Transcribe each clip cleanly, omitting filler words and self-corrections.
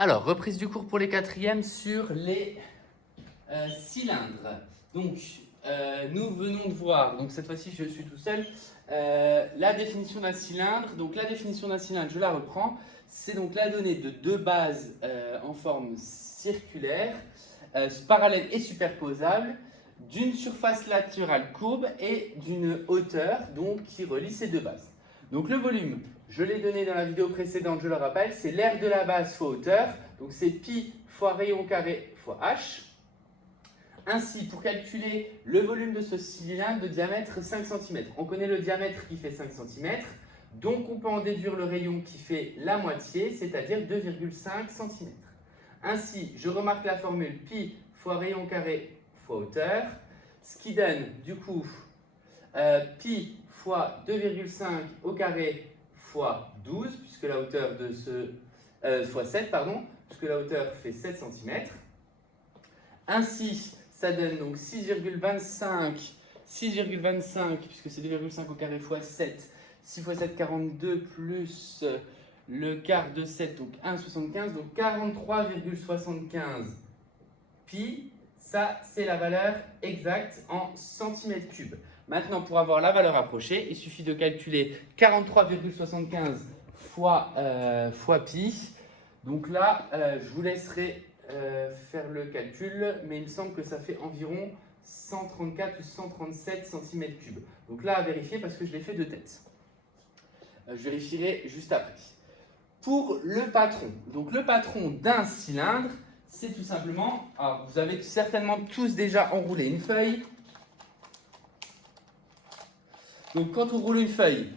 Alors, reprise du cours pour les quatrièmes sur les cylindres. Donc, nous venons de voir, donc cette fois-ci je suis tout seul, la définition d'un cylindre. Donc, la définition d'un cylindre, je la reprends, c'est donc la donnée de deux bases en forme circulaire, parallèle et superposable, d'une surface latérale courbe et d'une hauteur donc, qui relie ces deux bases. Donc le volume, je l'ai donné dans la vidéo précédente, je le rappelle, c'est l'aire de la base fois hauteur, donc c'est pi fois rayon carré fois h. Ainsi, pour calculer le volume de ce cylindre de diamètre 5 cm, on connaît le diamètre qui fait 5 cm, donc on peut en déduire le rayon qui fait la moitié, c'est-à-dire 2,5 cm. Ainsi, je remarque la formule pi fois rayon carré fois hauteur, ce qui donne du coup pi fois 2,5 au carré fois 12, puisque la hauteur de ce fois 7, pardon, puisque la hauteur fait 7 cm. Ainsi, ça donne donc 6,25, puisque c'est 2,5 au carré fois 7, 6 fois 7, 42, plus le quart de 7, donc 1,75, donc 43,75 pi. Ça, c'est la valeur exacte en centimètres cubes. Maintenant, pour avoir la valeur approchée, il suffit de calculer 43,75 fois pi. Donc là, je vous laisserai faire le calcul, mais il me semble que ça fait environ 134 ou 137 cm3. Donc là, à vérifier parce que je l'ai fait de tête. Je vérifierai juste après. Pour le patron, donc le patron d'un cylindre, c'est tout simplement, alors vous avez certainement tous déjà enroulé une feuille. Donc quand on roule une feuille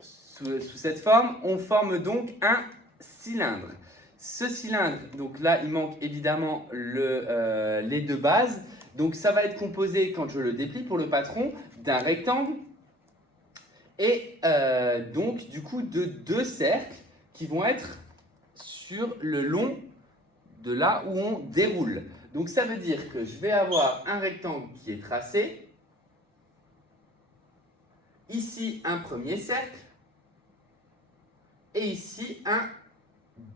sous cette forme, on forme donc un cylindre. Ce cylindre, donc là il manque évidemment les deux bases. Donc ça va être composé, quand je le déplie pour le patron, d'un rectangle et donc du coup de deux cercles qui vont être sur le long de là où on déroule. Donc ça veut dire que je vais avoir un rectangle qui est tracé, ici un premier cercle et ici un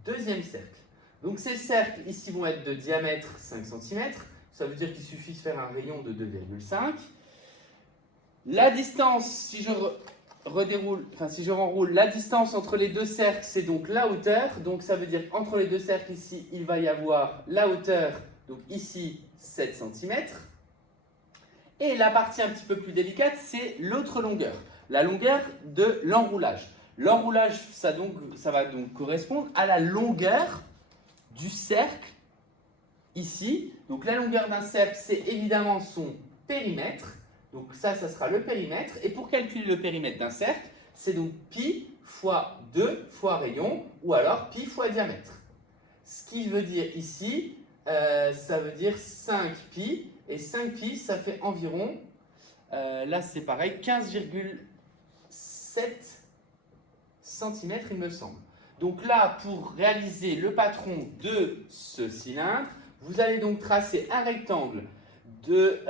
deuxième cercle. Donc ces cercles ici vont être de diamètre 5 cm, ça veut dire qu'il suffit de faire un rayon de 2,5. La distance, si je renroule, la distance entre les deux cercles, c'est donc la hauteur. Donc ça veut dire qu'entre les deux cercles ici, il va y avoir la hauteur, donc ici 7 cm. Et la partie un petit peu plus délicate, c'est l'autre longueur, la longueur de l'enroulage. L'enroulage, ça va donc correspondre à la longueur du cercle ici. Donc la longueur d'un cercle, c'est évidemment son périmètre. Donc ça sera le périmètre. Et pour calculer le périmètre d'un cercle, c'est donc pi fois 2 fois rayon, ou alors pi fois diamètre. Ce qui veut dire ici, ça veut dire 5 pi. Et 5 pi, ça fait environ, là c'est pareil, 15,7 cm il me semble. Donc là, pour réaliser le patron de ce cylindre, vous allez donc tracer un rectangle de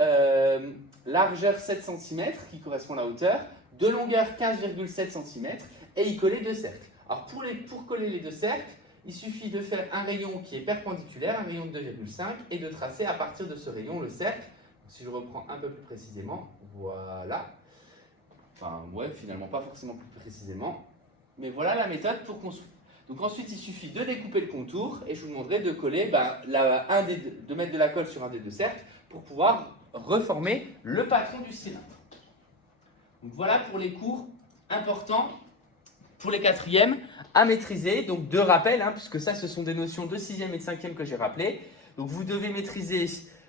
largeur 7 cm qui correspond à la hauteur, de longueur 15,7 cm et y coller deux cercles. Alors pour coller les deux cercles, il suffit de faire un rayon qui est perpendiculaire, un rayon de 2,5 et de tracer à partir de ce rayon le cercle. Si je reprends un peu plus précisément, voilà. Enfin ouais, finalement pas forcément plus précisément, mais voilà la méthode pour construire. Donc ensuite, il suffit de découper le contour et je vous demanderai de coller de mettre de la colle sur un des deux cercles pour pouvoir reformer le patron du cylindre. Donc voilà pour les cours importants pour les quatrièmes à maîtriser. Donc de rappel, puisque ça ce sont des notions de 6e et de 5e que j'ai rappelées. Donc vous devez maîtriser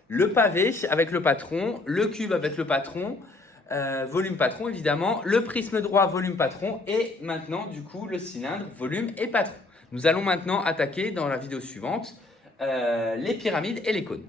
le pavé avec le patron, le cube avec le patron, volume patron évidemment, le prisme droit volume patron et maintenant du coup le cylindre volume et patron. Nous allons maintenant attaquer dans la vidéo suivante les pyramides et les cônes.